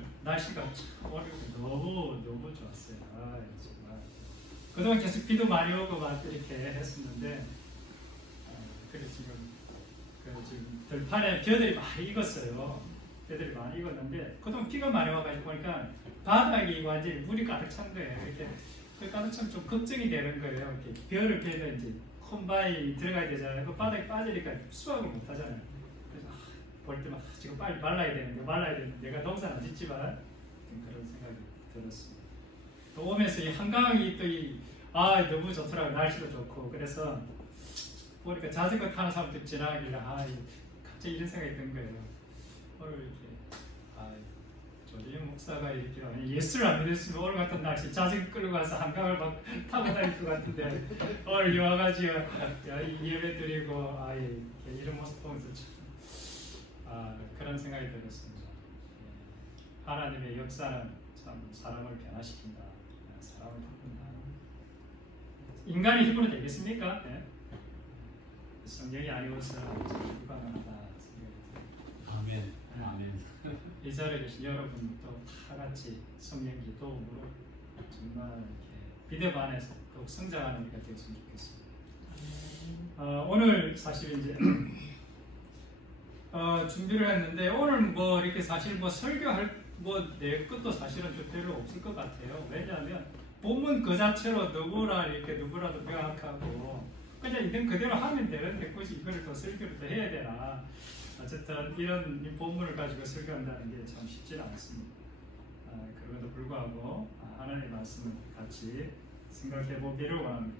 오늘 날씨가 참 오늘 너무 좋았어요. 정말 그동안 계속 비도 많이 오고 막 이렇게 했었는데 그래 지금 들판에 벼들이 많이 익었어요. 벼들이 많이 익었는데 그동안 비가 많이 와가지고 보니까 바닥이 완전히 물이 가득 찬 거예요. 이렇게 그 가득 차면 좀 걱정이 되는 거예요. 이렇게 벼를 베면 이제 콤바인 들어가야 되잖아요. 그 바닥에 빠지니까 수확을 못 하잖아요. 그래서 볼 때만 지금 빨리 말라야 되는데 내가 농사는 안 짓지만 그런 생각이 들었습니다. 또 오면서 이 한강이 너무 좋더라고요. 날씨도 좋고 그래서 보니까 자전거 타는 사람들 지나가길래 갑자기 이런 생각이 든 거예요. 오늘 이렇게 조재영 목사가 이렇게 예수를 안 믿었으면 오늘 같은 날씨 자전거 끌고 가서 한강을 막 타고 다닐 것 같은데 오늘 와가지고 예배 드리고 이런 모습 보면서 그런 생각이 들었습니다. 하나님의 역사는 참 사람을 변화시킨다. 사람을 바꾼다. 인간의 힘으로 되겠습니까? 네? 성경이 아니어서 불가능하다 생각이 듭니다. 아멘. 아멘. 이 자리에 계신 여러분도 다 같이 성령 기도로 정말 이렇게 비대 반에서 더욱 성장하는 우리가 되었으면 좋겠습니다. 오늘 사실 이제 준비를 했는데 오늘 이렇게 사실 설교할 내 것도 사실은 별로 없을 것 같아요. 왜냐하면 본문 그 자체로 누구라도 명확하고 그냥 이건 그대로 하면 되는데 굳이 이거를 더 설교를 더 해야 되나. 어쨌든 이런 본문을 가지고 설교한다는 게 참 쉽지는 않습니다. 그럼에도 불구하고 하나님의 말씀을 같이 생각해 보기를 원합니다.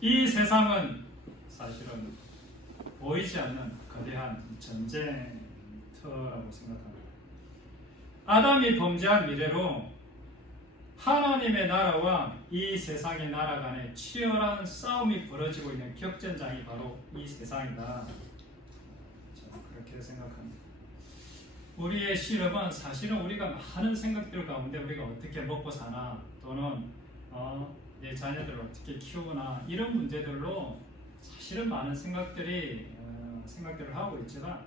이 세상은 사실은 보이지 않는 거대한 전쟁터라고 생각합니다. 아담이 범죄한 미래로 하나님의 나라와 이 세상의 나라 간에 치열한 싸움이 벌어지고 있는 격전장이 바로 이 세상이다. 저는 그렇게 생각합니다. 우리의 실험은 사실은 우리가 많은 생각들 가운데 우리가 어떻게 먹고 사나 또는 내 자녀들을 어떻게 키우나 이런 문제들로 사실은 많은 생각들을 하고 있지만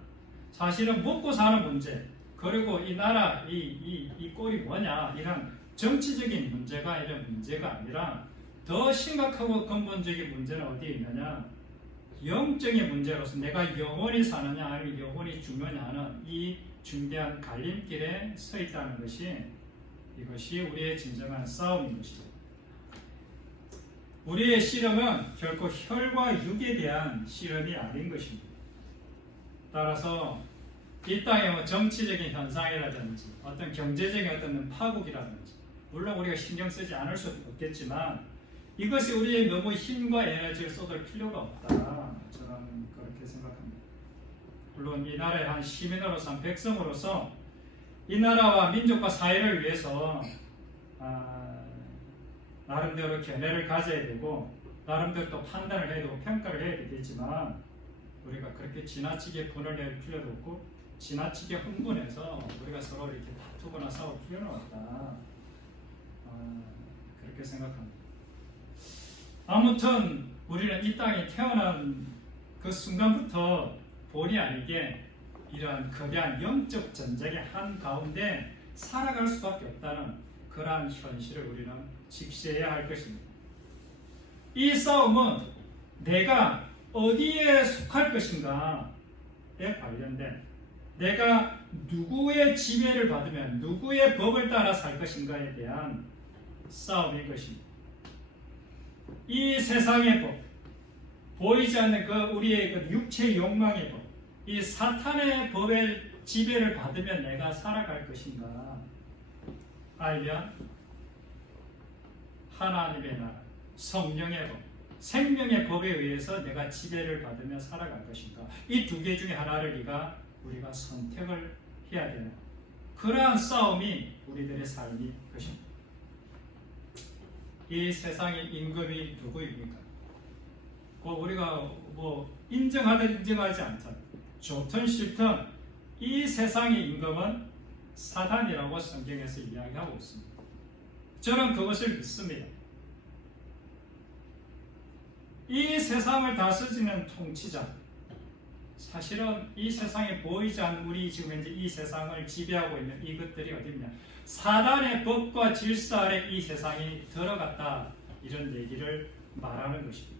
사실은 먹고 사는 문제 그리고 이 나라 이 꼴이 뭐냐 이런 정치적인 문제가 이런 문제가 아니라 더 심각하고 근본적인 문제는 어디에 있느냐 영적인 문제로서 내가 영원히 사느냐 아니면 영원히 죽느냐 하는 이 중대한 갈림길에 서 있다는 이것이 우리의 진정한 싸움인 것입니다. 우리의 실험은 결코 혈과 육에 대한 실험이 아닌 것입니다. 따라서 이 땅의 정치적인 현상이라든지 어떤 경제적인 어떤 파국이라든지 물론 우리가 신경 쓰지 않을 수 없겠지만 이것이 우리의 너무 힘과 에너지를 쏟을 필요가 없다. 저는 그렇게 생각합니다. 물론 이 나라의 한 시민으로서 한 백성으로서 이 나라와 민족과 사회를 위해서 나름대로 견해를 가져야 되고 나름대로 또 판단을 해야 되고 평가를 해야 되겠지만 우리가 그렇게 지나치게 분을 낼 필요도 없고 지나치게 흥분해서 우리가 서로 이렇게 다투거나 싸울 필요는 없다. 그렇게 생각합니다. 아무튼 우리는 이 땅에 태어난 그 순간부터 본의 아니게 이러한 거대한 영적 전쟁의 한가운데 살아갈 수밖에 없다는 그러한 현실을 우리는 직시해야 할 것입니다. 이 싸움은 내가 어디에 속할 것인가에 관련된 내가 누구의 지배를 받으면 누구의 법을 따라 살 것인가에 대한 싸움인 것입니다. 이 세상의 법, 보이지 않는 우리의 육체의 욕망의 법, 이 사탄의 법의 지배를 받으면 내가 살아갈 것인가? 아니면 하나님의 나라, 성령의 법, 생명의 법에 의해서 내가 지배를 받으며 살아갈 것인가? 이 두 개 중에 하나를 우리가 선택을 해야 되는 그러한 싸움이 우리들의 삶이 것입니다. 이 세상의 임금이 누구입니까? 우리가 인정하든 인정하지 않든 좋든 싫든 이 세상의 임금은 사단이라고 성경에서 이야기하고 있습니다. 저는 그것을 믿습니다. 이 세상을 다스리는 통치자, 사실은 이 세상에 보이지 않는 우리 지금 현재 이 세상을 지배하고 있는 이것들이 어디냐? 사단의 법과 질서 아래 이 세상이 들어갔다. 이런 얘기를 말하는 것입니다.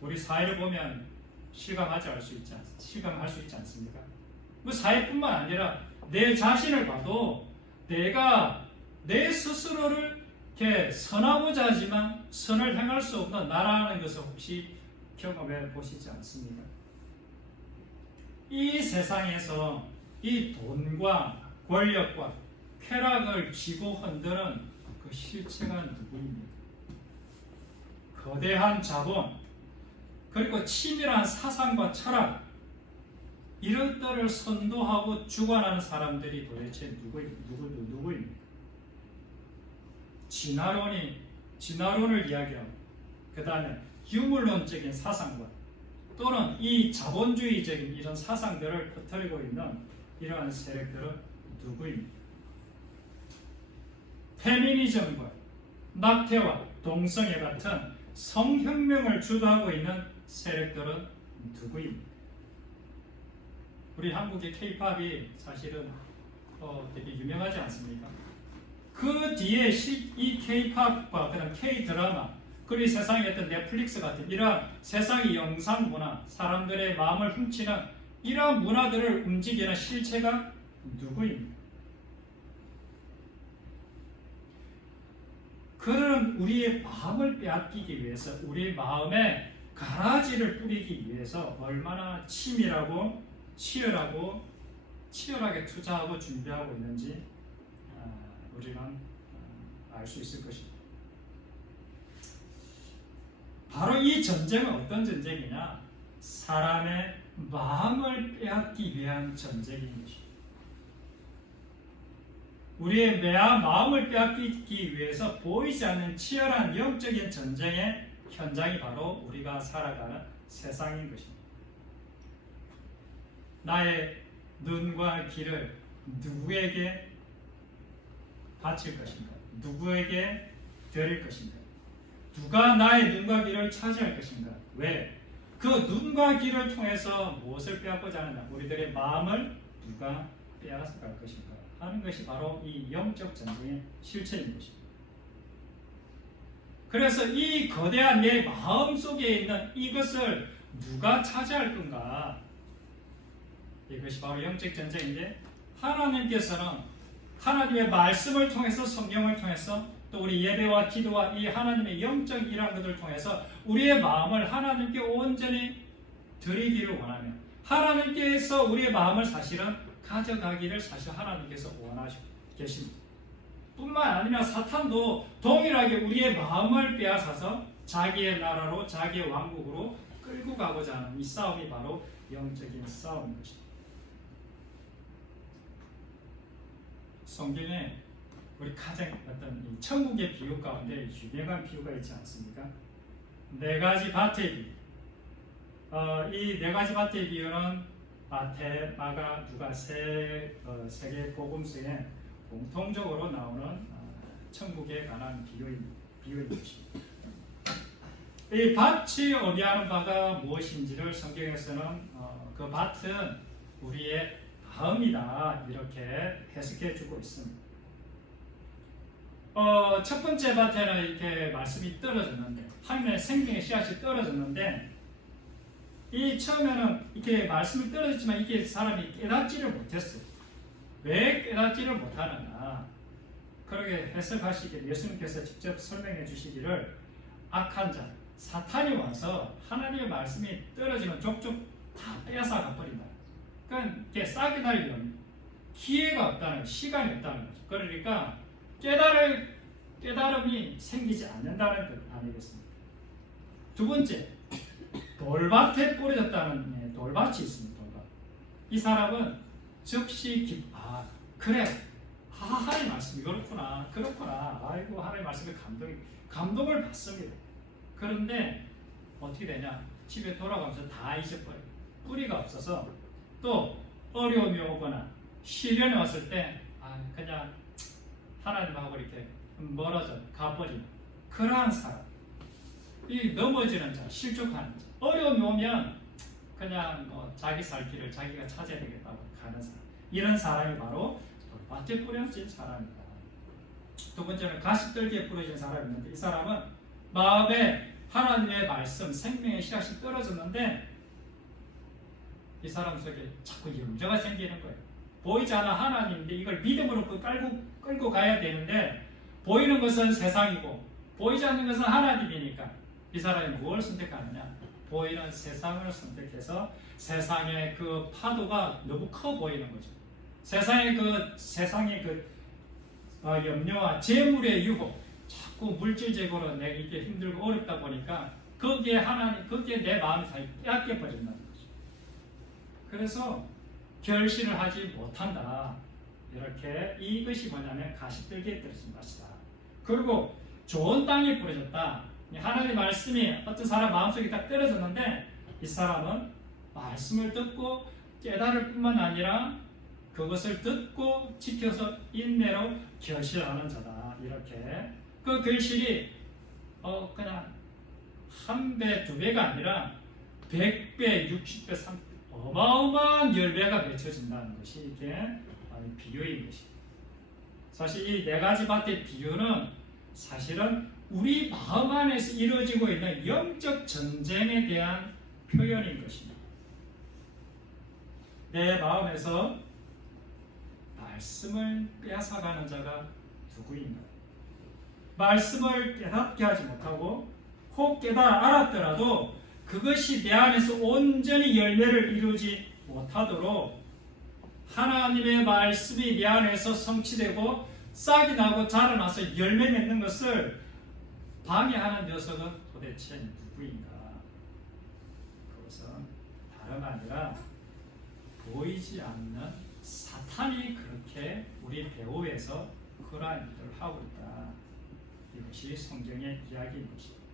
우리 사회를 보면 실감할 수 있지 않습니까? 뭐 사회뿐만 아니라 내 자신을 봐도 내가 내 스스로를 이렇게 선하고자 하지만 선을 행할 수 없는 나라는 것을 혹시 경험해 보시지 않습니까? 이 세상에서 이 돈과 권력과 쾌락을 쥐고 흔드는 그 실체가 누구입니까? 거대한 자본, 그리고 치밀한 사상과 철학, 이런 것들을 선도하고 주관하는 사람들이 도대체 누구입니까? 진화론을 이야기하고, 그 다음에 유물론적인 사상과 또는 이 자본주의적인 이런 사상들을 퍼뜨리고 있는 이러한 세력들은 누구입니까? 페미니즘과 낙태와 동성애 같은 성혁명을 주도하고 있는 세력들은 누구입니까? 우리 한국의 K-팝이 사실은 되게 유명하지 않습니까? 그 뒤에 이 K-팝과 그런 K-드라마, 그리고 세상의 어떤 넷플릭스 같은 이러한 세상의 영상 문화, 사람들의 마음을 훔치는 이러한 문화들을 움직이는 실체가 누구입니까? 그런 우리의 마음을 빼앗기기 위해서, 우리의 마음에 가라지를 뿌리기 위해서 얼마나 치밀하고 치열하게 투자하고 준비하고 있는지 우리는 알 수 있을 것입니다. 바로 이 전쟁은 어떤 전쟁이냐? 사람의 마음을 빼앗기 위한 전쟁인 것입니다. 우리의 마음을 빼앗기기 위해서 보이지 않는 치열한 영적인 전쟁의 현장이 바로 우리가 살아가는 세상인 것입니다. 나의 눈과 귀를 누구에게 바칠 것인가? 누구에게 드릴 것인가? 누가 나의 눈과 귀를 차지할 것인가? 왜? 그 눈과 귀를 통해서 무엇을 빼앗고자 하느냐? 우리들의 마음을 누가 빼앗아갈 것인가? 하는 것이 바로 이 영적 전쟁의 실체인 것입니다. 그래서 이 거대한 내 마음 속에 있는 이것을 누가 차지할 건가? 이것이 바로 영적 전쟁인데, 하나님께서는 하나님의 말씀을 통해서, 성경을 통해서, 또 우리 예배와 기도와 이 하나님의 영적 일하는 것을 통해서 우리의 마음을 하나님께 온전히 드리기를 원하며, 하나님께서 우리의 마음을 사실은 가져가기를 사실 하나님께서 원하시고 계십니다. 뿐만 아니라 사탄도 동일하게 우리의 마음을 빼앗아서 자기의 나라로, 자기의 왕국으로 끌고 가고자 하는 이 싸움이 바로 영적인 싸움인 것입니다. 성경에 우리 가장 어떤 천국의 비유 가운데 유명한 비유가 있지 않습니까? 네 가지 밭의 비유. 이 네 가지 밭의 비유는 마태, 마가, 누가 세 개 복음서에 공통적으로 나오는 천국에 관한 비유인 것입니다. 이 밭이 의미하는 바가 무엇인지를 성경에서는 그 밭은 우리의 마음이다, 이렇게 해석해 주고 있습니다. 첫 번째 밭에는 이렇게 말씀이 떨어졌는데, 하나님의 생명의 씨앗이 떨어졌는데, 이 처음에는 이렇게 말씀이 떨어졌지만 이게 사람이 깨닫지를 못했어요. 왜 깨닫지를 못하느냐? 그렇게 해석하시기를 예수님께서 직접 설명해 주시기를, 악한 자, 사탄이 와서 하나님의 말씀이 떨어지면 족족 다 빼앗아 가버린다. 그러니까 이게 싹이 나려면 기회가 없다는, 시간이 없다는 거죠. 그러니까 깨달음이 생기지 않는다는 것 아니겠습니까? 두 번째, 돌밭에 뿌려졌다는 돌밭이 있습니다. 돌밭. 이 사람은 즉시 그래, 하나님 말씀이 그렇구나, 아이고 하나님 말씀에 감동을 받습니다. 그런데 어떻게 되냐? 집에 돌아가면서 다 잊어버려요. 뿌리가 없어서, 또 어려움이 오거나 시련이 왔을 때 그냥 하나님하고 이렇게 멀어져 가버리는 그러한 사람, 이 넘어지는 자, 실족하는 자, 어려움이 오면 그냥 뭐 자기 살 길을 자기가 찾아야 되겠다고 가는 사람, 이런 사람이 바로 돌밭에 뿌려진 사람이다. 두 번째는 가시떨기에 뿌려진 사람이 있는데, 이 사람은 마음에 하나님의 말씀, 생명의 씨앗이 떨어졌는데 이 사람 속에 자꾸 염려가 생기는 거예요. 보이지 않아 하나님인데 이걸 믿음으로 끌고 가야 되는데, 보이는 것은 세상이고 보이지 않는 것은 하나님이니까 이 사람이 무엇을 선택하느냐? 보이는 세상을 선택해서 세상의 그 파도가 너무 커 보이는 거죠. 세상의 염려와 재물의 유혹, 자꾸 물질적으로 내가 이게 힘들고 어렵다 보니까 거기에 내 마음이 다 빼앗겨 버린다는 거죠. 그래서 결실을 하지 못한다. 이렇게, 이것이 뭐냐면 가시떨기에 떨어진 것이다. 그리고 좋은 땅에 뿌려졌다. 하나님의 말씀이 어떤 사람 마음속에 딱 떨어졌는데 이 사람은 말씀을 듣고 깨달을 뿐만 아니라 그것을 듣고 지켜서 인내로 결실하는 자다. 이렇게 그 결실이 그냥 한 배, 두 배가 아니라 100배, 60배, 30배 어마어마한 열매가 맺혀진다는 것이 이게 비유인 것입니다. 사실 이 네 가지 밭의 비유는 사실은 우리 마음 안에서 이루어지고 있는 영적 전쟁에 대한 표현인 것입니다. 내 마음에서 말씀을 빼앗아가는 자가 누구인가? 말씀을 깨닫게 하지 못하고 혹 알았더라도 그것이 내 안에서 온전히 열매를 이루지 못하도록 하나님의 말씀이 내 안에서 성취되고 싹이 나고 자라나서 열매 맺는 것을 방해하는 녀석은 도대체 누구인가? 그것은 다름 아니라 보이지 않는 사탄이 그렇게 우리 배후에서 그러한 일을 하고 있다. 이것이 성경의 이야기인 것입니다.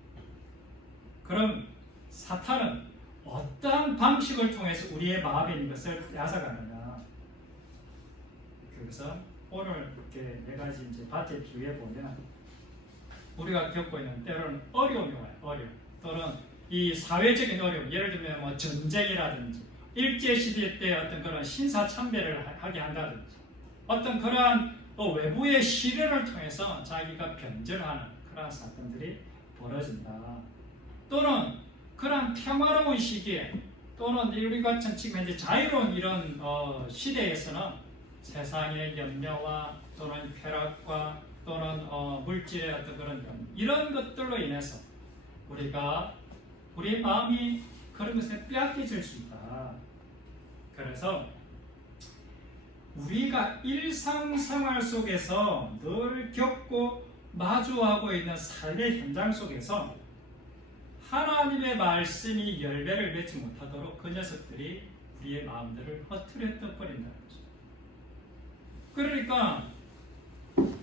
그럼 사탄은 어떠한 방식을 통해서 우리의 마음에 있는 것을 빼앗아가느냐? 그래서 오늘 이렇게 네 가지 이제 밭의 비유에 보면 우리가 겪고 있는 때로는 어려움이 와요. 어려움. 또는 이 사회적인 어려움. 예를 들면 뭐 전쟁이라든지 일제시대 때 어떤 그런 신사참배를 하게 한다든지 어떤 그러한 외부의 시련을 통해서 자기가 변절하는 그러한 사건들이 벌어진다. 또는 그러한 평화로운 시기에 또는 우리 같은 지금 현재 자유로운 이런 시대에서는 세상의 염려와 또는 쾌락과 또는 물질의 어떤 그런 이런 것들로 인해서 우리의 마음이 그런 것에 빼앗겨질 수 있다. 그래서 우리가 일상생활 속에서 늘 겪고 마주하고 있는 삶의 현장 속에서 하나님의 말씀이 열매를 맺지 못하도록 그 녀석들이 우리의 마음들을 허투루에 떠버린다는 거죠. 그러니까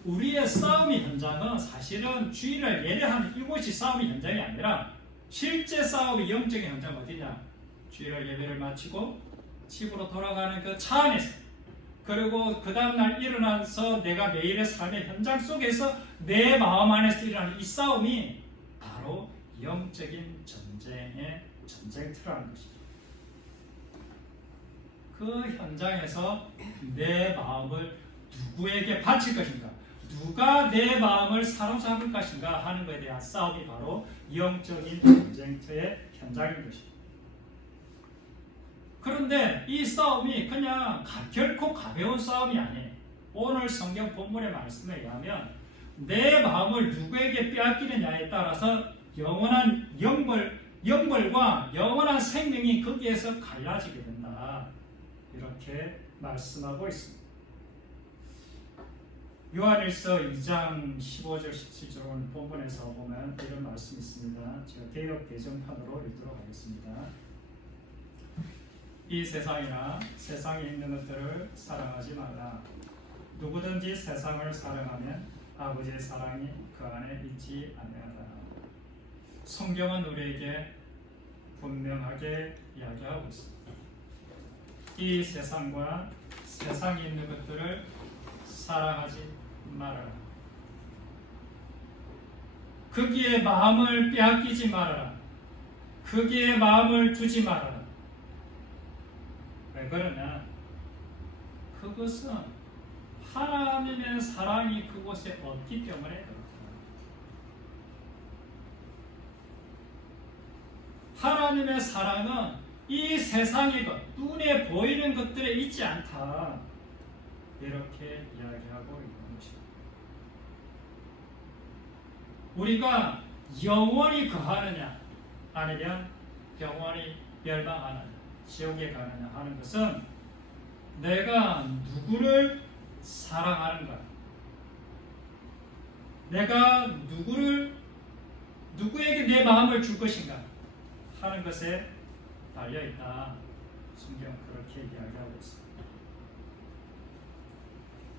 우리의 싸움의 현장은 사실은 주일을 예배하는 이곳이 싸움의 현장이 아니라 실제 싸움의 영적인 현장은 어디냐? 주일을 예배를 마치고 집으로 돌아가는 그 차 안에서, 그리고 그 다음날 일어나서 내가 매일의 삶의 현장 속에서 내 마음 안에서 일어나는 이 싸움이 바로 영적인 전쟁의 전쟁터라는 것이죠. 그 현장에서 내 마음을 누구에게 바칠 것인가, 누가 내 마음을 사로잡을 것인가 하는 것에 대한 싸움이 바로 영적인 전쟁터의 현장인 것입니다. 그런데 이 싸움이 그냥 결코 가벼운 싸움이 아니에요. 오늘 성경 본문의 말씀에 의하면 내 마음을 누구에게 빼앗기느냐에 따라서 영원한 영벌과 영원한 생명이 거기에서 갈라지게 된다. 이렇게 말씀하고 있습니다. 요한일서 2장 15절 17절 오늘 본문에서 보면 이런 말씀이 있습니다. 제가 개역 개정판으로 읽도록 하겠습니다. 이 세상이나 세상에 있는 것들을 사랑하지 말라. 누구든지 세상을 사랑하면 아버지의 사랑이 그 안에 있지 아니하라. 성경은 우리에게 분명하게 이야기하고 있습니다. 이 세상과 세상에 있는 것들을 사랑하지 말아라. 거기에 마음을 빼앗기지 말아라. 거기에 마음을 두지 말아라. 왜 그러냐? 그것은 하나님의 사랑이 그곳에 없기 때문에 그렇다. 하나님의 사랑은 이 세상의 것, 눈에 보이는 것들에 있지 않다. 이렇게 이야기하고 있는 것입니다. 우리가 영원히 거하느냐 아니면 영원히 멸망하느냐 지옥에 가느냐 하는 것은 내가 누구를 사랑하는가, 내가 누구에게 내 마음을 줄 것인가 하는 것에 달려있다. 성경은 그렇게 이야기하고 있습니다.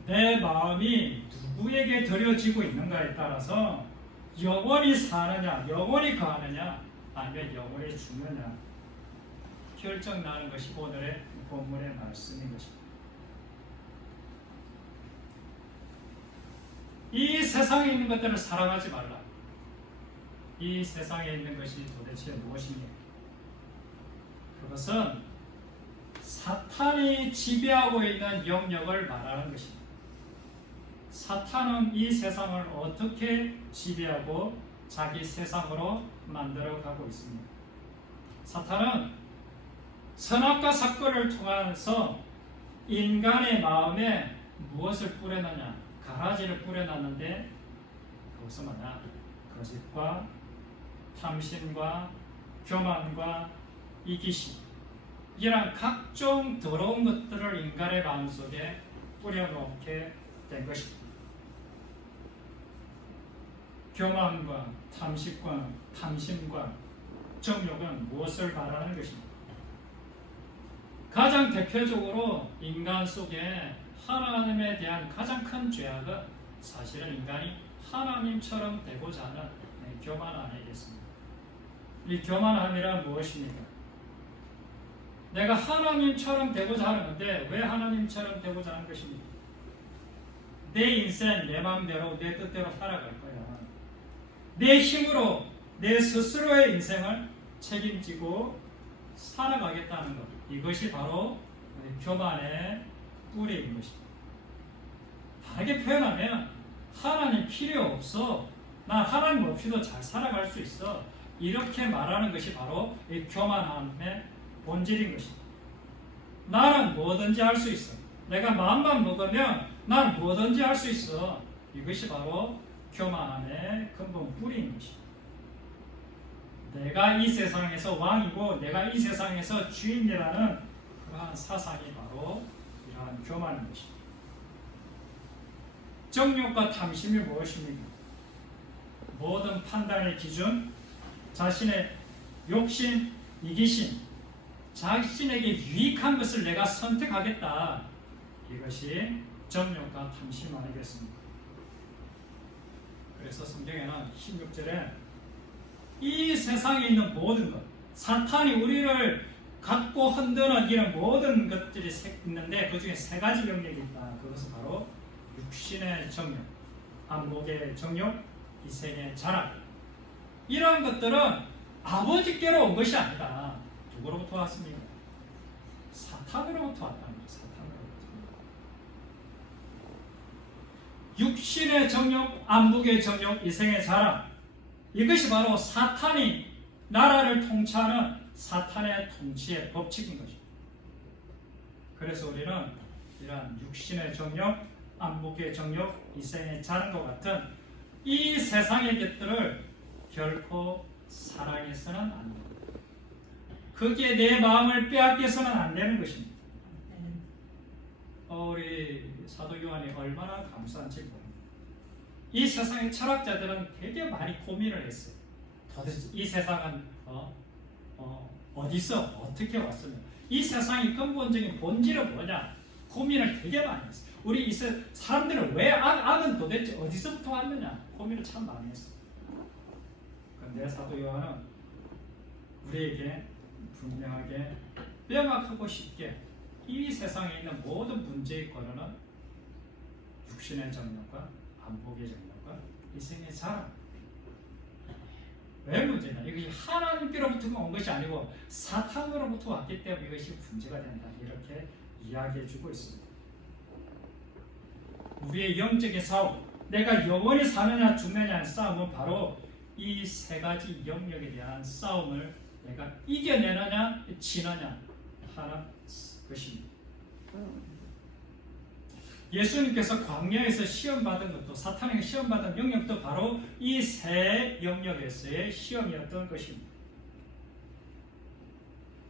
내 마음이 누구에게 드려지고 있는가에 따라서 영원히 사느냐, 영원히 가느냐, 아니면 영원히 죽느냐 결정나는 것이 오늘의 본문의 말씀인 것입니다. 이 세상에 있는 것들을 사랑하지 말라. 이 세상에 있는 것이 도대체 무엇입니까? 그것은 사탄이 지배하고 있는 영역을 말하는 것입니다. 사탄은 이 세상을 어떻게 지배하고 자기 세상으로 만들어가고 있습니다. 사탄은 선악과 사건을 통해서 인간의 마음에 무엇을 뿌려놨냐? 가라지를 뿌려놨는데 그것은 뭐냐? 거짓과 탐심과 교만과 이기심, 이런 각종 더러운 것들을 인간의 마음속에 뿌려놓게 된 것입니다. 교만과 탐심과 정욕은 무엇을 말하는 것입니까? 가장 대표적으로 인간 속에 하나님에 대한 가장 큰 죄악은 사실은 인간이 하나님처럼 되고자 하는 교만 아니겠습니까? 이 교만함이란 무엇입니까? 내가 하나님처럼 되고자 하는데 왜 하나님처럼 되고자 하는 것입니까? 내 인생 내 마음대로 내 뜻대로 살아갈 거야. 내 힘으로 내 스스로의 인생을 책임지고 살아가겠다는 것, 이것이 바로 교만의 뿌리인 것입니다. 다르게 표현하면 하나님 필요 없어, 난 하나님 없이도 잘 살아갈 수 있어, 이렇게 말하는 것이 바로 이 교만함의 본질인 것입니다. 나는 뭐든지 할 수 있어, 내가 마음만 먹으면 난 뭐든지 할 수 있어, 이것이 바로 교만함의 근본 뿌리인 것입니다. 내가 이 세상에서 왕이고 내가 이 세상에서 주인이라는 그러한 사상이 바로 이러한 교만인 것입니다. 정욕과 탐심이 무엇입니까? 모든 판단의 기준, 자신의 욕심, 이기심, 자신에게 유익한 것을 내가 선택하겠다, 이것이 정욕과 탐심 아니겠습니까? 그래서 성경에는 16절에 이 세상에 있는 모든 것, 사탄이 우리를 갖고 흔드는 이런 모든 것들이 있는데 그 중에 세 가지 영역이 있다. 그것은 바로 육신의 정욕, 안목의 정욕, 이생의 자랑. 이러한 것들은 아버지께로 온 것이 아니다. 누구로부터 왔습니까? 사탄으로부터 왔다는 거예요. 육신의 정욕, 안목의 정욕, 이생의 자랑, 이것이 바로 사탄이 나라를 통치하는 사탄의 통치의 법칙인 것입니다. 그래서 우리는 이러한 육신의 정욕, 안목의 정욕, 이생의 자랑과 같은 이 세상의 것들을 결코 사랑해서는 안 됩니다. 거기에 내 마음을 빼앗겨서는 안 되는 것입니다. 우리 사도 요한이 얼마나 감사한지 모릅니다. 이 세상의 철학자들은 되게 많이 고민을 했어요. 도대체 이 세상은 어디서 어떻게 왔으며 이 세상의 근본적인 본질은 뭐냐 고민을 되게 많이 했어요. 우리 사람들은 왜 악은 도대체 어디서부터 왔느냐 고민을 참 많이 했어요. 그런데 사도 요한은 우리에게 분명하게 명확하고 쉽게 이 세상에 있는 모든 문제의 근원은 육신의 정욕과 안목의 정욕과 이생의 자랑, 왜 문제냐? 이것이 하나님께로부터 온 것이 아니고 사탄으로부터 왔기 때문에 이것이 문제가 된다. 이렇게 이야기해 주고 있습니다. 우리의 영적인 싸움, 내가 영원히 사느냐 죽느냐의 싸움은 바로 이 세 가지 영역에 대한 싸움을 내가 이겨내느냐 지느냐 하는 것입니다. 예수님께서 광야에서 시험받은 것도, 사탄에게 시험받은 영역도 바로 이 세 영역에서의 시험이었던 것입니다.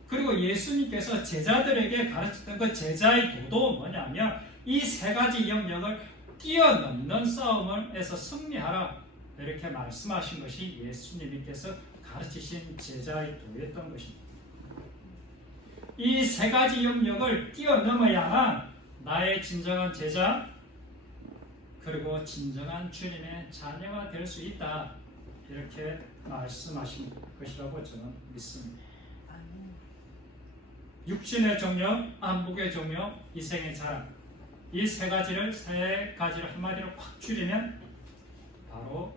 그리고 예수님께서 제자들에게 가르쳤던 그 제자의 도도 뭐냐면 이 세 가지 영역을 뛰어넘는 싸움에서 승리하라, 이렇게 말씀하신 것이 예수님께서 가르치신 제자의 도였던 것입니다. 이 세 가지 영역을 뛰어넘어야만 나의 진정한 제자, 그리고 진정한 주님의 자녀가 될 수 있다, 이렇게 말씀하신 것이라고 저는 믿습니다. 육신의 정력, 안목의 정력, 이생의 자랑, 이 세 가지를 한마디로 확 줄이면 바로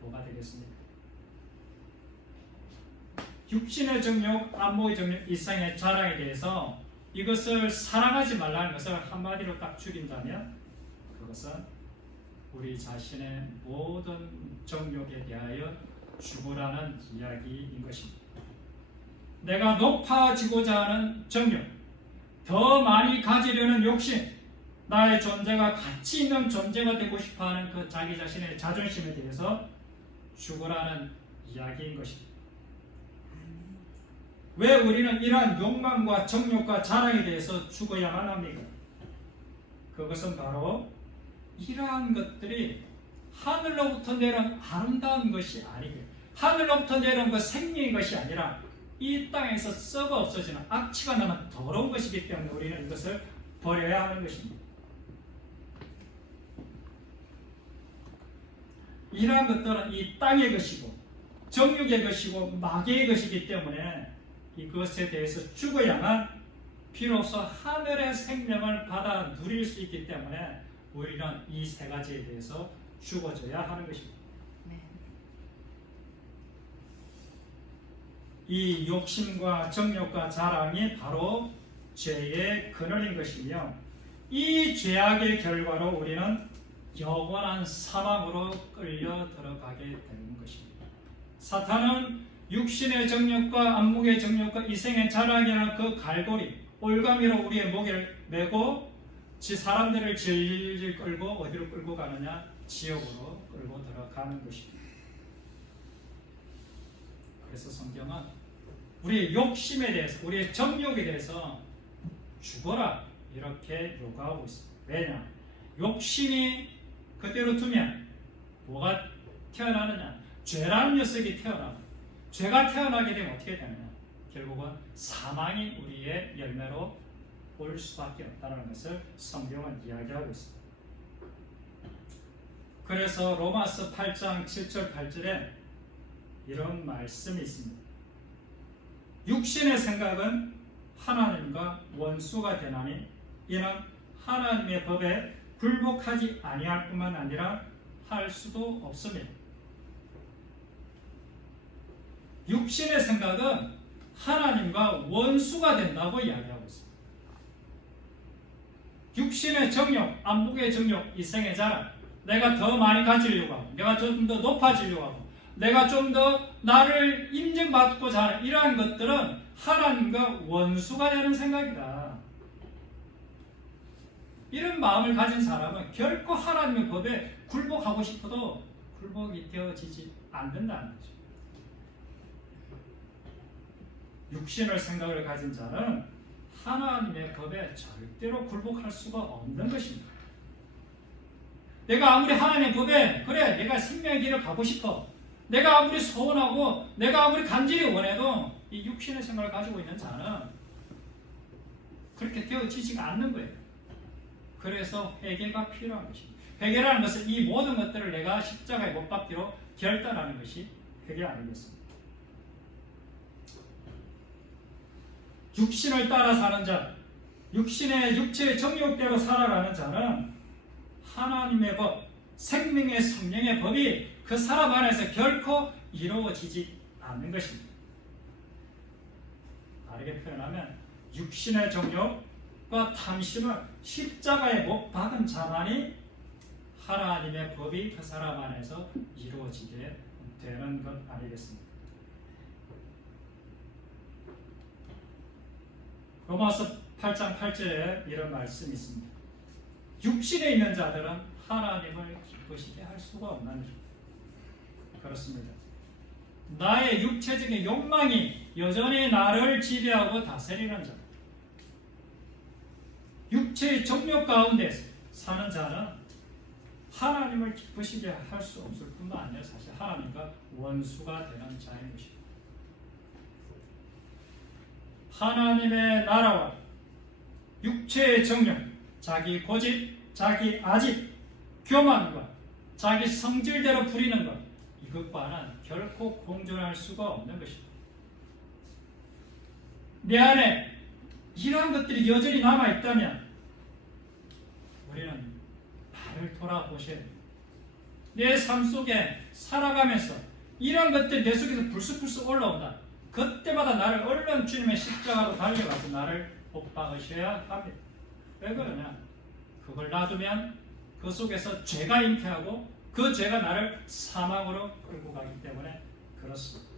뭐가 되겠습니까? 육신의 정력, 안목의 정력, 이생의 자랑에 대해서 이것을 사랑하지 말라는 것을 한마디로 딱 줄인다면 그것은 우리 자신의 모든 정욕에 대하여 죽으라는 이야기인 것입니다. 내가 높아지고자 하는 정욕, 더 많이 가지려는 욕심, 나의 존재가 가치 있는 존재가 되고 싶어하는 그 자기 자신의 자존심에 대해서 죽으라는 이야기인 것입니다. 왜 우리는 이러한 욕망과 정욕과 자랑에 대해서 죽어야만 합니까? 그것은 바로 이러한 것들이 하늘로부터 내려온 아름다운 것이 아니고, 하늘로부터 내려온 그 생명인 것이 아니라 이 땅에서 썩어 없어지는 악취가 나는 더러운 것이기 때문에 우리는 이것을 버려야 하는 것입니다. 이러한 것들은 이 땅의 것이고 정욕의 것이고 마귀의 것이기 때문에 이것에 대해서 죽어야만 비로소 하늘의 생명을 받아 누릴 수 있기 때문에 우리는 이 세 가지에 대해서 죽어줘야 하는 것입니다. 이 욕심과 정욕과 자랑이 바로 죄의 근원인 것이며, 이 죄악의 결과로 우리는 영원한 사망으로 끌려 들어가게 되는 것입니다. 사탄은 육신의 정욕과 안목의 정욕과 이생의 자랑이라는 그 갈고리, 올가미로 우리의 목을 메고 사람들을 질질 끌고 어디로 끌고 가느냐? 지옥으로 끌고 들어가는 것입니다. 그래서 성경은 우리의 욕심에 대해서, 우리의 정욕에 대해서 죽어라, 이렇게 요구하고 있습니다. 왜냐? 욕심이 그대로 두면 뭐가 태어나느냐? 죄라는 녀석이 태어나고, 죄가 태어나게 되면 어떻게 되느냐? 결국은 사망이 우리의 열매로 올 수밖에 없다는 것을 성경은 이야기하고 있습니다. 그래서 로마서 8장 7절 8절에 이런 말씀이 있습니다. 육신의 생각은 하나님과 원수가 되나니 이는 하나님의 법에 굴복하지 아니할 뿐만 아니라 할 수도 없습니다. 육신의 생각은 하나님과 원수가 된다고 이야기하고 있습니다. 육신의 정욕, 안목의 정욕, 이생의 자랑, 내가 더 많이 가지려고 하고, 내가 좀 더 높아지려고 하고, 내가 좀 더 나를 인정받고자 하는 이러한 것들은 하나님과 원수가 되는 생각이다. 이런 마음을 가진 사람은 결코 하나님의 법에 굴복하고 싶어도 굴복이 되어지지 않는다는 거죠. 육신의 생각을 가진 자는 하나님의 법에 절대로 굴복할 수가 없는 것입니다. 내가 아무리 하나님의 법에 그래 내가 생명의 길을 가고 싶어, 내가 아무리 소원하고 내가 아무리 간절히 원해도 이 육신의 생각을 가지고 있는 자는 그렇게 되어지지가 않는 거예요. 그래서 회개가 필요한 것입니다. 회개라는 것은 이 모든 것들을 내가 십자가에 못 박기로 결단하는 것이 회개 아니겠습니까? 육신을 따라 사는 자, 육체의 정욕대로 살아가는 자는 하나님의 법, 생명의 성령의 법이 그 사람 안에서 결코 이루어지지 않는 것입니다. 다르게 표현하면 육신의 정욕과 탐심을 십자가에 못 박은 자만이 하나님의 법이 그 사람 안에서 이루어지게 되는 것 아니겠습니까? 로마서 8장 8절에 이런 말씀이 있습니다. 육신에 있는 자들은 하나님을 기쁘시게 할 수가 없는 것. 그렇습니다. 나의 육체적인 욕망이 여전히 나를 지배하고 다스리는 자, 육체의 정욕 가운데 사는 자는 하나님을 기쁘시게 할 수 없을 뿐만 아니라 사실 하나님과 원수가 되는 자인 것입니다. 하나님의 나라와 육체의 정욕, 자기 고집, 자기 아집, 교만과 자기 성질대로 부리는 것, 이것과는 결코 공존할 수가 없는 것입니다. 내 안에 이러한 것들이 여전히 남아있다면 우리는 나를 돌아보셔야 됩니다. 내 삶 속에 살아가면서 이러한 것들이 내 속에서 불쑥불쑥 올라온다. 그때마다 나를 얼른 주님의 십자가로 달려가서 나를 복박하셔야 합니다. 왜 그러냐? 그걸 놔두면 그 속에서 죄가 잉태하고 그 죄가 나를 사망으로 끌고 가기 때문에 그렇습니다.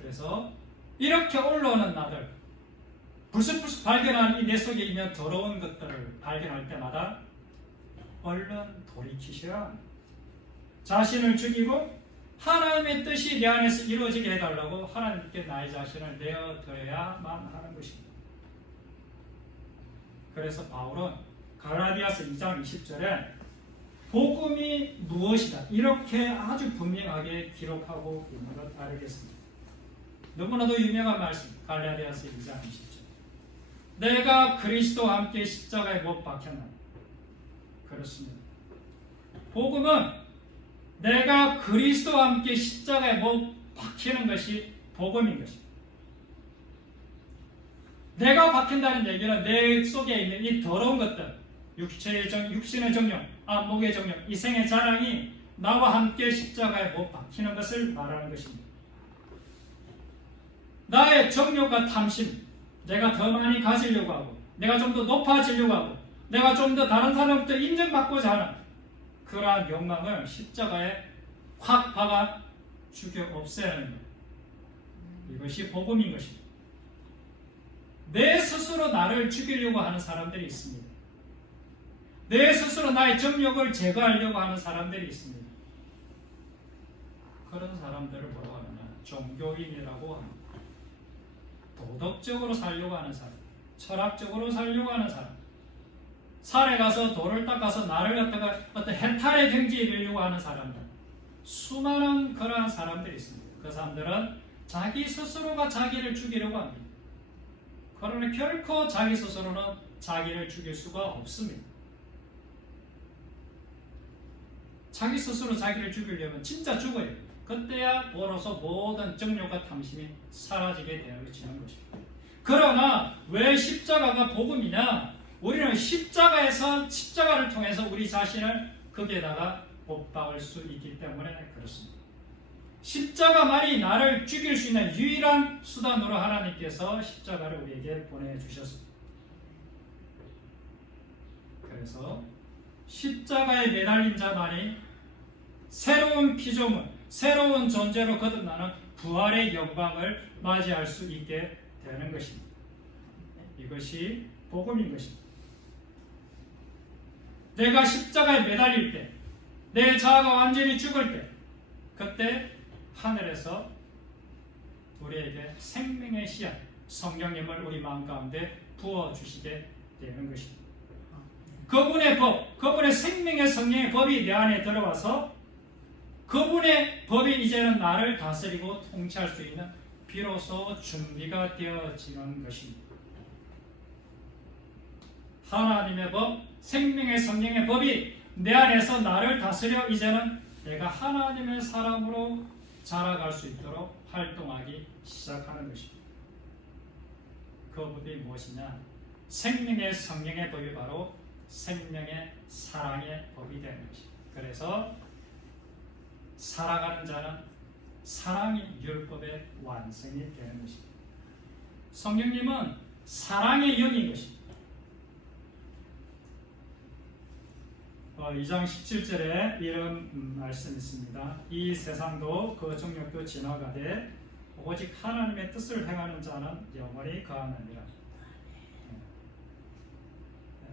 그래서 이렇게 올라오는 나들, 불쑥불쑥 발견하는 이 내 속에 있는 더러운 것들을 발견할 때마다 얼른 돌이키셔야 합니다. 자신을 죽이고 하나님의 뜻이 내 안에서 이루어지게 해달라고 하나님께 나의 자신을 내어드려야만 하는 것입니다. 그래서 바울은 갈라디아서 2장 20절에 복음이 무엇이다 이렇게 아주 분명하게 기록하고 있는 것 알겠습니다. 너무나도 유명한 말씀, 갈라디아서 2장 20절. 내가 그리스도와 함께 십자가에 못 박혔나? 그렇습니다. 복음은 내가 그리스도와 함께 십자가에 못 박히는 것이 복음인 것입니다. 내가 박힌다는 얘기는 내 속에 있는 이 더러운 것들, 육신의 정욕, 안목의 정욕, 이생의 자랑이 나와 함께 십자가에 못 박히는 것을 말하는 것입니다. 나의 정욕과 탐심, 내가 더 많이 가지려고 하고, 내가 좀 더 높아지려고 하고, 내가 좀 더 다른 사람부터 인정받고자 하는 그러한 욕망을 십자가에 확 박아 죽여 없애는 것. 이것이 복음인 것입니다. 내 스스로 나를 죽이려고 하는 사람들이 있습니다. 내 스스로 나의 정욕을 제거하려고 하는 사람들이 있습니다. 그런 사람들을 뭐라고 하느냐? 종교인이라고 합니다. 도덕적으로 살려고 하는 사람, 철학적으로 살려고 하는 사람, 산에 가서 돌을 닦아서 나를 갖다가 어떤 해탈의 경지에 이르려고 하는 사람들, 수많은 그러한 사람들이 있습니다. 그 사람들은 자기 스스로가 자기를 죽이려고 합니다. 그러나 결코 자기 스스로는 자기를 죽일 수가 없습니다. 자기 스스로 자기를 죽이려면 진짜 죽어요. 그때야 비로소 모든 정욕과 탐심이 사라지게 되어지는 것입니다. 그러나 왜 십자가가 복음이냐? 우리는 십자가를 통해서 우리 자신을 거기에다가 못 박을 수 있기 때문에 그렇습니다. 십자가만이 나를 죽일 수 있는 유일한 수단으로 하나님께서 십자가를 우리에게 보내주셨습니다. 그래서 십자가에 매달린 자만이 새로운 피조물, 새로운 존재로 거듭나는 부활의 영광을 맞이할 수 있게 되는 것입니다. 이것이 복음인 것입니다. 내가 십자가에 매달릴 때, 내 자아가 완전히 죽을 때, 그때 하늘에서 우리에게 생명의 씨앗, 성령님을 우리 마음 가운데 부어주시게 되는 것입니다. 그분의 법, 그분의 생명의 성령의 법이 내 안에 들어와서 그분의 법이 이제는 나를 다스리고 통치할 수 있는 비로소 준비가 되어지는 것입니다. 하나님의 법, 생명의 성령의 법이 내 안에서 나를 다스려 이제는 내가 하나님의 사람으로 자라갈 수 있도록 활동하기 시작하는 것입니다. 그 법이 무엇이냐? 생명의 성령의 법이 바로 생명의 사랑의 법이 되는 것입니다. 그래서 살아가는 자는 사랑이 율법의 완성이 되는 것입니다. 성령님은 사랑의 영인 것입니다. 2장 17절에 이런 말씀이 있습니다. 이 세상도 그 정욕도 지나가되 오직 하나님의 뜻을 행하는 자는 영원히 거하느니라.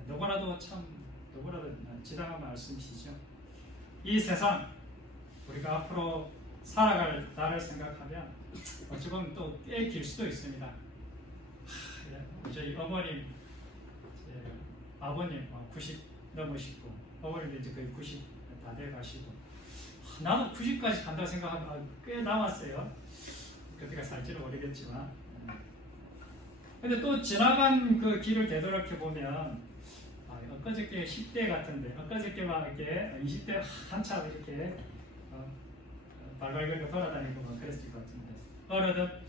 누구라도 지당한 말씀이시죠. 이 세상 우리가 앞으로 살아갈 날을 생각하면 조금 또 꽤 길 수도 있습니다. 저희 어머님, 아버님 90 넘으시고 어머님도 이제 거의 90 다 돼 가시고 나도 90까지 간다고 생각하면 꽤 남았어요. 그때가 살지는 모르겠지만 근데 또 지나간 그 길을 되돌아켜 보면 엊그저께 10대 같은데 엊그저께 막 이렇게 20대 한참 이렇게 발발걸고 돌아다니고 막 그랬을 것 같은데 어느덧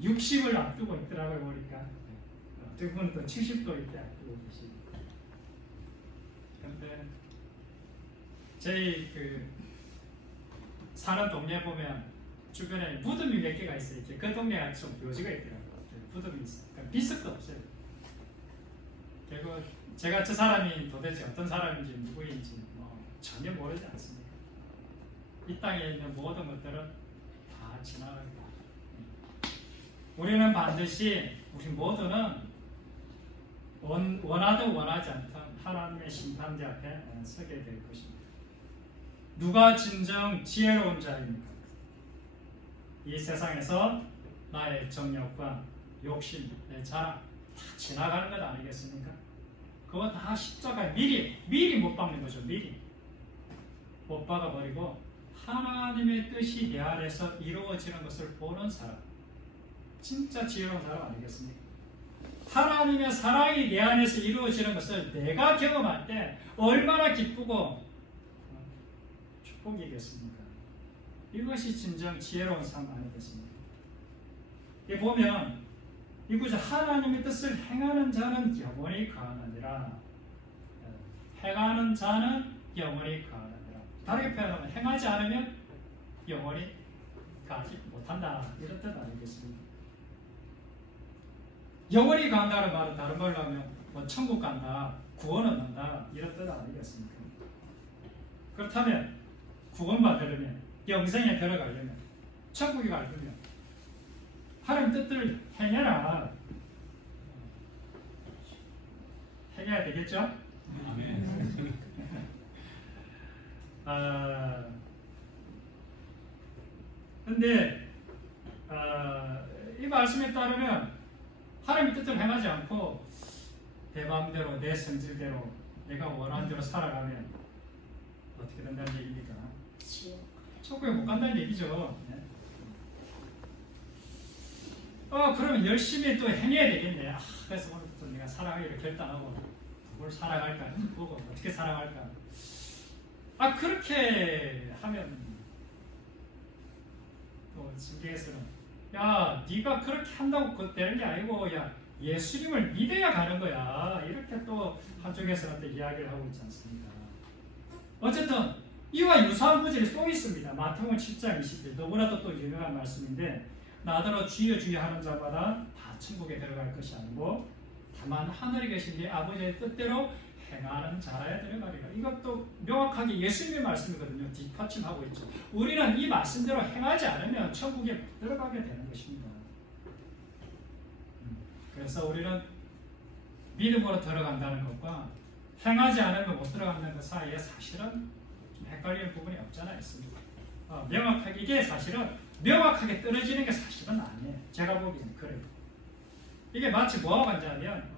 60을 앞두고 있더라고요. 보니까 두 분은 또 70도 이렇게 앞두고 계시고 근데 저희 그 사는 동네 보면 주변에 무덤이 몇 개가 있어요. 이렇게 그 동네가 좀 묘지가 있더라고요. 무덤이 있어요. 그러니까 비석도 없어요. 결국 제가 저 사람이 도대체 어떤 사람인지 누구인지 전혀 모르지 않습니다. 이 땅에 있는 모든 것들은 다 지나갑니다. 우리는 반드시 우리 모두는 원하든 원하지 않든 하나님의 심판대 앞에 서게 될 것입니다. 누가 진정 지혜로운 자입니까? 이 세상에서 나의 정욕과 욕심, 내 자랑 다 지나가는 것 아니겠습니까? 그거 다 십자가에 미리 못 박는 거죠. 미리 못 박아버리고 하나님의 뜻이 내 안에서 이루어지는 것을 보는 사람, 진짜 지혜로운 사람 아니겠습니까? 하나님의 사랑이 내 안에서 이루어지는 것을 내가 경험할 때 얼마나 기쁘고 축복이겠습니까? 이것이 진정 지혜로운 삶 아니겠습니까? 이 보면 이 구절 하나님의 뜻을 행하는 자는 영원히 거하느니라. 행하는 자는 영원히 거하느니라. 다르게 표현하면 행하지 않으면 영원히 가지 못한다. 이런 뜻 아니겠습니까? 영원히 간다는 말은 다른 말로 하면 천국 간다, 구원 얻는다 이런 뜻 아니겠습니까? 그렇다면 구원받으려면 영생에 들어가려면 천국에 가려면 하나님 뜻을 행해라. 행해야 되겠죠? 근데 이 말씀에 따르면 하나님의 뜻을 행하지 않고 내 마음대로 내 성질대로 내가 원하는 대로 살아가면 어떻게 된다는 얘기입니까? 천국에 못 간다는 얘기죠. 네? 그러면 열심히 또 행해야 되겠네. 그래서 오늘부터 내가 살아가기로 결단하고 뭘 살아갈까? 보고 어떻게 살아갈까? 그렇게 하면 또 성경에서는 야, 네가 그렇게 한다고 되는 게 아니고 야, 예수님을 믿어야 가는 거야. 이렇게 또 한쪽에서는 또 이야기를 하고 있지 않습니까? 어쨌든 이와 유사한 구절이 또 있습니다. 마태복음 7장 20절 너무나도 또 유명한 말씀인데 나더러 주여 주여 하는 자마다 다 천국에 들어갈 것이 아니고 다만 하늘에 계신 네 아버지의 뜻대로 행하는 자라야 들어가리라. 이것도 명확하게 예수님의 말씀이거든요. 뒷받침하고 있죠. 우리는 이 말씀대로 행하지 않으면 천국에 들어가게 되는 것입니다. 그래서 우리는 믿음으로 들어간다는 것과 행하지 않으면 못 들어간다는 것 사이에 사실은 좀 헷갈리는 부분이 없잖아 있습니다. 명확하게 이게 사실은 명확하게 떨어지는 게 사실은 아니에요. 제가 보기에는 그래요. 이게 마치 뭐하고 같냐면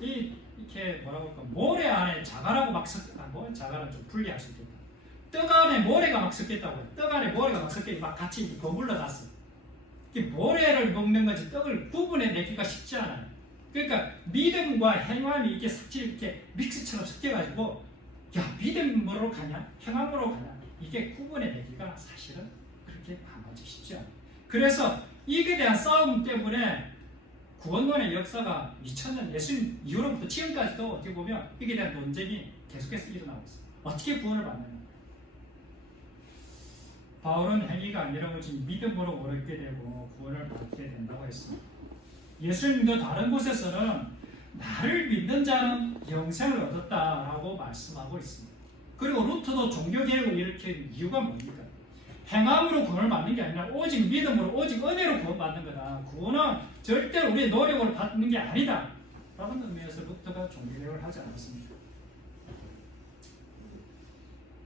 이렇게 뭐라고 할까 모래 안에 자갈하고 막 자갈은 좀 분리할 수 있겠다. 떡 안에 모래가 막 섞였다고요. 떡 안에 모래가 막 섞여 막 같이 버물러 놨어. 이 모래를 먹는 거지 떡을 구분해내기가 쉽지 않아요. 그러니까 믿음과 행함이 이렇게 삭질 이렇게 믹스처럼 섞여가지고 야 믿음으로 가냐 행함으로 가냐 이게 구분해내기가 사실은 그렇게 아마지 쉽지 않아요. 그래서 이게 대한 싸움 때문에 구원론의 역사가 2000년 예수님 이후로부터 지금까지도 어떻게 보면 이게 대한 논쟁이 계속해서 일어나고 있어요. 어떻게 구원을 받느냐. 바울은 행위가 아니라 오직 믿음으로 얻게 되고 구원을 받게 된다고 했습니다. 예수님도 다른 곳에서는 나를 믿는 자는 영생을 얻었다라고 말씀하고 있습니다. 그리고 루터도 종교개혁을 일으킨 이유가 뭡니까? 행함으로 구원을 받는 게 아니라 오직 믿음으로 오직 은혜로 구원받는 거다. 구원은 절대 우리의 노력으로 받는 게 아니다. 라는 의미에서 루터가 종교개혁을 하지 않았습니다.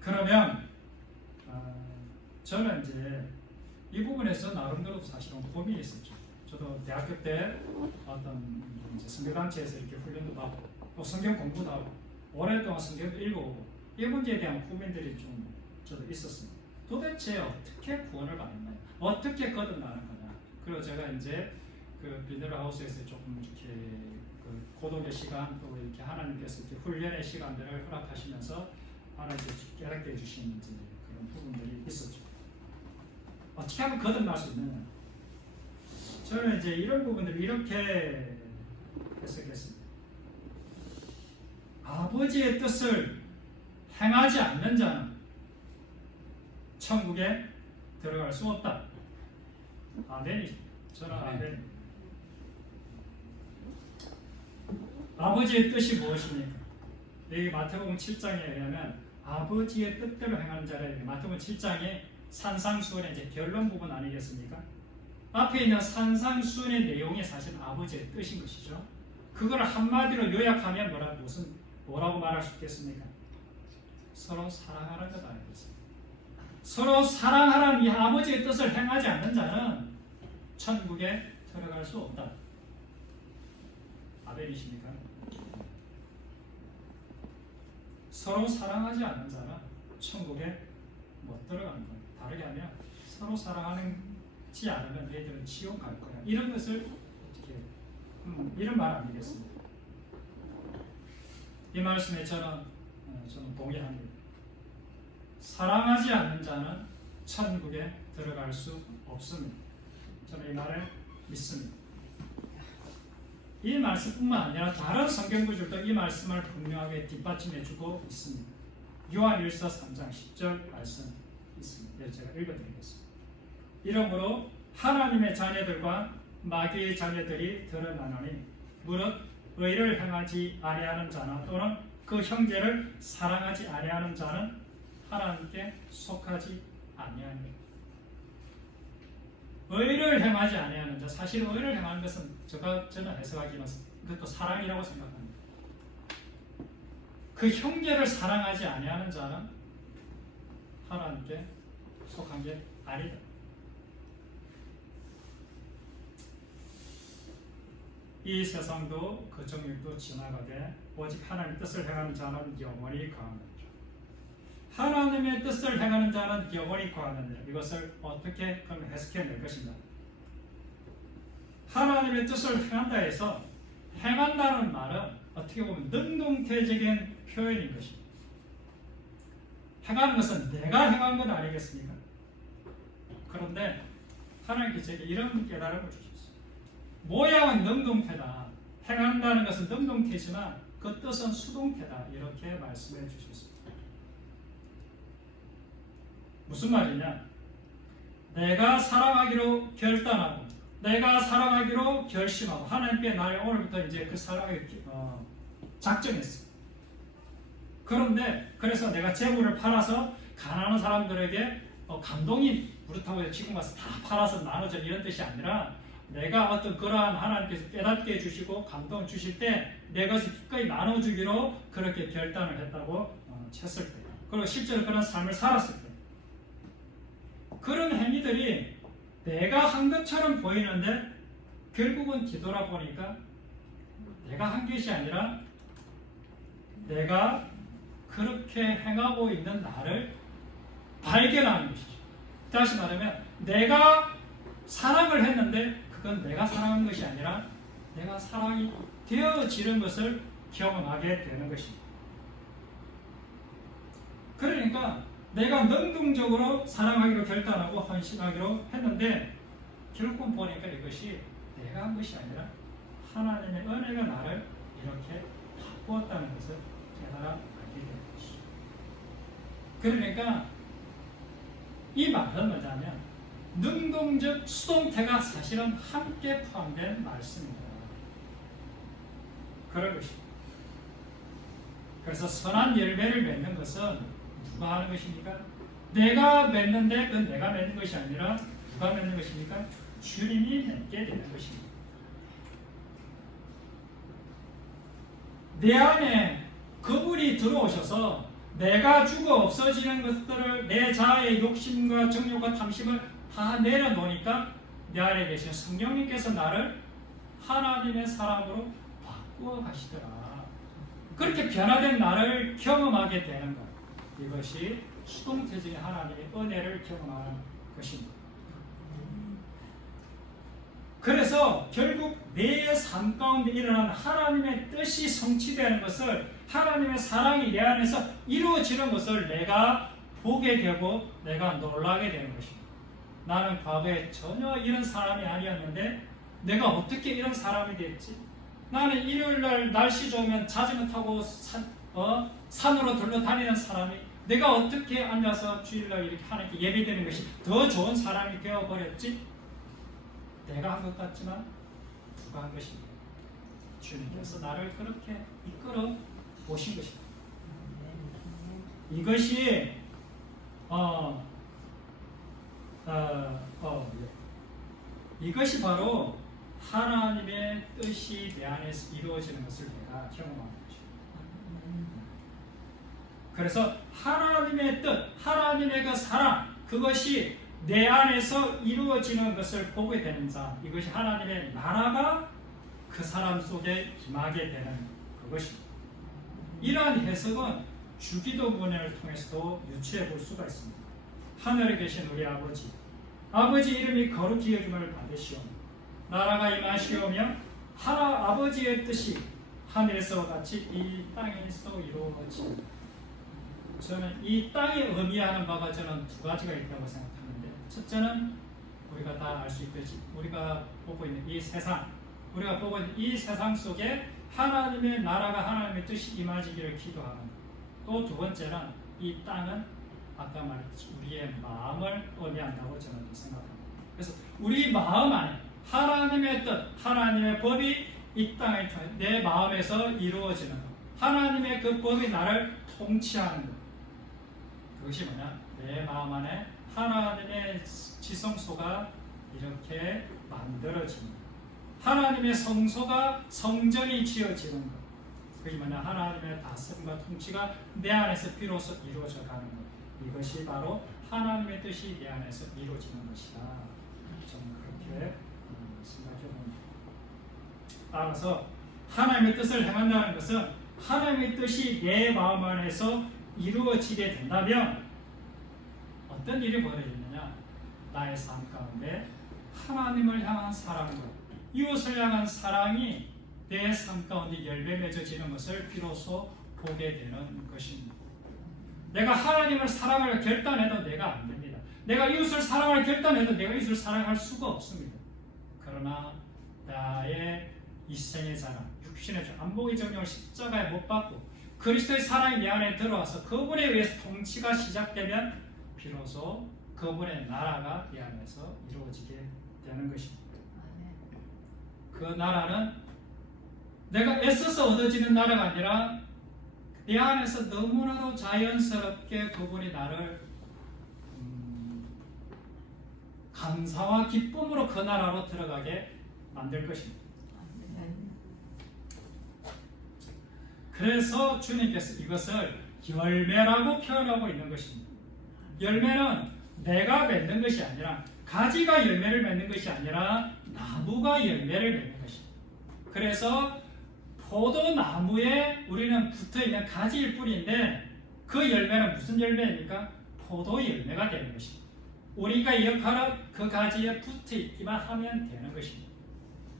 그러면 저는 이제 이 부분에서 나름대로 사실은 고민이 있었죠. 저도 대학교 때 어떤 선교단체에서 이렇게 훈련도 받고 또 성경 공부도 하고 오랫동안 성경도 읽어오고 이 문제에 대한 고민들이 좀 저도 있었습니다. 도대체 어떻게 구원을 받느냐, 어떻게 거듭나는 거냐. 그리고 제가 이제 그 비너리 하우스에서 조금 이렇게 그 고독의 시간 또 이렇게 하나님께서 이렇게 훈련의 시간들을 허락하시면서 하나님께서 깨닫게 해주신 그런 부분들이 있었죠. 어떻게 하면 거듭날 수 있느냐. 저는 이제 이런 부분들을 이렇게 해석했습니다. 아버지의 뜻을 행하지 않는 자는 천국에 들어갈 수 없다. 아멘이. 저는 아멘. 아버지의 뜻이 무엇입니까? 여기 마태복음 7장에 의하면 아버지의 뜻대로 행하는 자를 마태복음 7장에 산상수훈의 이제 결론 부분 아니겠습니까? 앞에 있는 산상수훈의 내용이 사실 아버지의 뜻인 것이죠. 그걸 한마디로 요약하면 뭐라고 말할 수 있겠습니까? 서로 사랑하는 것 아니겠습니까? 서로 사랑하라는 이 아버지의 뜻을 행하지 않는 자는 천국에 들어갈 수 없다. 아멘이십니까? 서로 사랑하지 않는 자는 천국에 못 들어가는 거예요. 다르게 하면 서로 사랑하지 않으면 너희들은 지옥 갈 거야. 이런 것을 어떻게 이런 말 아니겠습니까? 이 말씀에 저는 동의합니다. 사랑하지 않는 자는 천국에 들어갈 수 없습니다. 저는 이 말을 믿습니다. 이 말씀뿐만 아니라 다른 성경 구절도 이 말씀을 분명하게 뒷받침해주고 있습니다. 요한일서 3장 10절 말씀 있습니다. 제가 읽어드리겠습니다. 이러므로 하나님의 자녀들과 마귀의 자녀들이 드러나노니 무릇 의를 행하지 아니하는 자나 또는 그 형제를 사랑하지 아니하는 자는 하나님께 속하지 아니하니라. 의를 행하지 아니하는 자, 사실 의를 행하는 것은 저는 해석하기는 그것도 사랑이라고 생각합니다. 그 형제를 사랑하지 아니하는 자는 하나님께 속한 게 아니다. 이 세상도 그 정욕도 지나가되 오직 하나님의 뜻을 행하는 자는 영원히 거하느니라. 하나님의 뜻을 행하는 자는 영원히 거하느니라. 이것을 어떻게 그럼 해석해낼 것인가? 하나님의 뜻을 행한다 해서 행한다는 말은 어떻게 보면 능동태적인 표현인 것입니다. 행하는 것은 내가 행한 건 아니겠습니까? 그런데 하나님께서 제게 이런 깨달음을 주셨어요. 모양은 능동태다. 행한다는 것은 능동태지만 그 뜻은 수동태다. 이렇게 말씀해 주셨습니다. 무슨 말이냐? 내가 사랑하기로 결단하고 내가 사랑하기로 결심하고 하나님께 나를 오늘부터 이제 그 사랑을 작정했어. 그런데 그래서 내가 재물을 팔아서 가난한 사람들에게 감동이 그렇다고 해서 지금 와서 다 팔아서 나눠줘 이런 뜻이 아니라 내가 어떤 그러한 하나님께서 깨닫게 해주시고 감동 주실 때 내 것을 기꺼이 나눠주기로 그렇게 결단을 했다고 쳤을 때 그리고 실제로 그런 삶을 살았을 때 그런 행위들이 내가 한 것처럼 보이는데 결국은 뒤돌아보니까 내가 한 것이 아니라 내가 그렇게 행하고 있는 나를 발견하는 것이죠. 다시 말하면 내가 사랑을 했는데 그건 내가 사랑한 것이 아니라 내가 사랑이 되어지는 것을 경험하게 되는 것입니다. 그러니까 내가 능동적으로 사랑하기로 결단하고 헌신하기로 했는데 결국 보니까 이것이 내가 한 것이 아니라 하나님의 은혜가 나를 이렇게 바꾸었다는 것을 깨달아 알게 되는 것이죠. 그러니까 이 말은 뭐냐면 능동적 수동태가 사실은 함께 포함된 말씀입니다. 그런 것입니다. 그래서 선한 열매를 맺는 것은 누가 하는 것입니까? 내가 맺는데 그건 내가 맺는 것이 아니라 누가 맺는 것입니까? 주님이 맺게 되는 것입니다. 내 안에 그분이 들어오셔서 내가 죽어 없어지는 것들을 내 자아의 욕심과 정욕과 탐심을 다 내려놓으니까 내 안에 계신 성령님께서 나를 하나님의 사람으로 바꾸어 가시더라. 그렇게 변화된 나를 경험하게 되는 것. 이것이 수동태적인 하나님의 은혜를 경험하는 것입니다. 그래서 결국 내 삶 가운데 일어나는 하나님의 뜻이 성취되는 것을, 하나님의 사랑이 내 안에서 이루어지는 것을 내가 보게 되고 내가 놀라게 되는 것입니다. 나는 과거에 전혀 이런 사람이 아니었는데 내가 어떻게 이런 사람이 됐지? 나는 일요일날 날씨 좋으면 자전거 타고 산으로 둘러다니는 사람이 내가 어떻게 앉아서 주일날 이렇게 하나님께 예배드리는 것이 더 좋은 사람이 되어버렸지? 내가 한 것 같지만 누가 한 것입니다. 주님께서 나를 그렇게 이끌어 오신 것입니다. 이것이 이것이 바로 하나님의 뜻이 내 안에서 이루어지는 것을 내가 경험하는 것입니다. 그래서 하나님의 뜻, 하나님의 그 사랑, 그것이 내 안에서 이루어지는 것을 보게 되는 자, 이것이 하나님의 나라가 그 사람 속에 임하게 되는 그것입니다. 이러한 해석은 주기도문을 통해서도 유추해 볼 수가 있습니다. 하늘에 계신 우리 아버지, 아버지 이름이 거룩히 여김을 받으시오며 나라가 임하시오며 아버지의 뜻이 하늘에서와 같이 이 땅에서 이루어지리라. 저는 이 땅에 의미하는 바가 저는 두 가지가 있다고 생각하는데, 첫째는 우리가 다 알 수 있듯이 우리가 보고 있는 이 세상, 우리가 보고 있는 이 세상 속에 하나님의 나라가 하나님의 뜻이 임하기를 기도하는 것. 또 두 번째는 이 땅은 아까 말했듯이 우리의 마음을 의미한다고 저는 생각합니다. 그래서 우리 마음 안에 하나님의 뜻, 하나님의 법이 이 땅에 내 마음에서 이루어지는 것, 하나님의 그 법이 나를 통치하는 것, 그것이 뭐냐? 내 마음 안에 하나님의 지성소가 이렇게 만들어집니다. 하나님의 성소가 성전이 지어지는 것. 그게 뭐냐? 하나님의 다스림과 통치가 내 안에서 비로소 이루어져 가는 것. 이것이 바로 하나님의 뜻이 내 안에서 이루어지는 것이다. 저는 그렇게 생각해 봅니다. 따라서 하나님의 뜻을 행한다는 것은 하나님의 뜻이 내 마음 안에서 이루어지게 된다면 어떤 일이 벌어지느냐? 나의 삶 가운데 하나님을 향한 사랑과 이웃을 향한 사랑이 내 삶 가운데 열매 맺어지는 것을 비로소 보게 되는 것입니다. 내가 하나님을 사랑할 결단해도 내가 안 됩니다. 내가 이웃을 사랑할 결단해도 내가 이웃을 사랑할 수가 없습니다. 그러나 나의 이생의 자랑, 육신의 안목의 정령을 십자가에 못 박고 그리스도의 사랑이 내 안에 들어와서 그분에 의해서 통치가 시작되면 비로소 그분의 나라가 내 안에서 이루어지게 되는 것입니다. 그 나라는 내가 애써서 얻어지는 나라가 아니라 내 안에서 너무나도 자연스럽게 그분이 나를 감사와 기쁨으로 그 나라로 들어가게 만들 것입니다. 그래서 주님께서 이것을 열매라고 표현하고 있는 것입니다. 열매는 내가 맺는 것이 아니라, 가지가 열매를 맺는 것이 아니라 나무가 열매를 맺는 것입니다. 그래서 포도나무에 우리는 붙어있는 가지일 뿐인데 그 열매는 무슨 열매입니까? 포도 열매가 되는 것입니다. 우리가 이 역할은 그 가지에 붙어있기만 하면 되는 것입니다.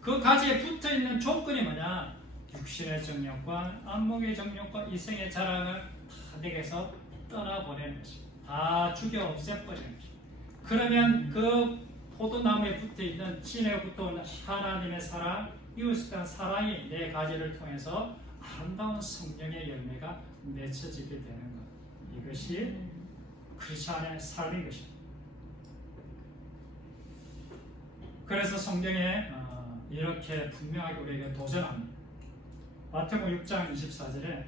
그 가지에 붙어있는 조건이 뭐냐? 육신의 정욕과 안목의 정욕과 이생의 자랑을 다 내게서 떠나보내는 것입니다. 다 죽여 없애버리는 것입니다. 그러면 그 포도나무에 붙어있는 진에부터 오는 하나님의 사랑, 이웃에 대한 사랑이 내 가지를 통해서 아름다운 성령의 열매가 맺혀지게 되는 것. 이것이 크리스천의 삶인 것입니다. 그래서 성경에 이렇게 분명하게 우리에게 도전합니다. 마태복음 6장 24절에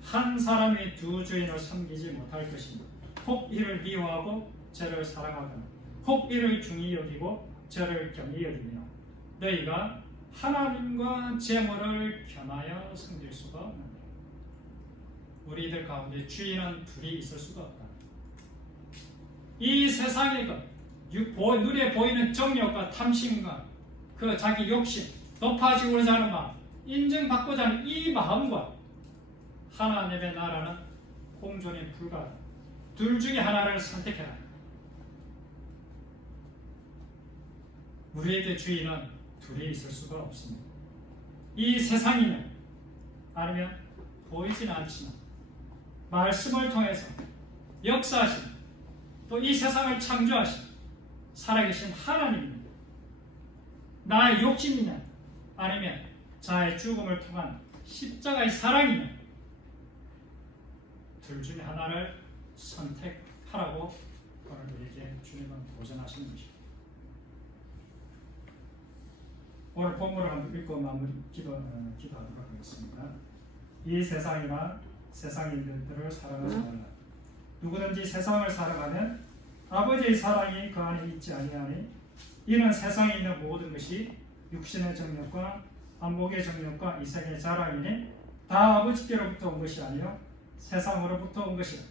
한 사람이 두 주인을 섬기지 못할 것이니 혹 이를 미워하고 저를 사랑하거나 혹 이를 중히 여기고 저를 경히 여기며 너희가 하나님과 재물을 겸하여 섬길 수가 없느니라. 우리들 가운데 주인은 둘이 있을 수가 없다. 이 세상의 것, 눈에 보이는 정욕과 탐심과 그 자기 욕심, 높아지고자 하는 마음, 인정받고자 하는 이 마음과 하나님의 나라는 공존이 불가하다. 둘 중에 하나를 선택해라. 우리에게 주인은 둘이 있을 수가 없습니다. 이 세상이면 아니면 보이진 않지만 말씀을 통해서 역사하신 또 이 세상을 창조하신 살아계신 하나님입니다. 나의 욕심이냐 아니면 자의 죽음을 통한 십자가의 사랑이냐 둘 중에 하나를 선택하라고 오늘 우리에게 주님은 도전하시는 것입니다. 오늘 본문을 한번 읽고 마무리 기도하도록 하겠습니다. 이 세상이나 세상의 일들을 사랑하지 말라. 누구든지 세상을 사랑하면 아버지의 사랑이 그 안에 있지 아니하니 이는 세상에 있는 모든 것이 육신의 정욕과 안목의 정욕과 이생의 자랑이니 다 아버지께로부터 온 것이 아니요 세상으로부터 온 것이라.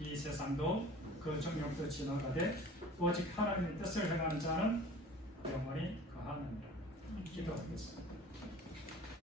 이 세상도 그 정욕도 지나가되 오직 하나님의 뜻을 행하는 자는 영원히 거하느니라. 기도하겠습니다.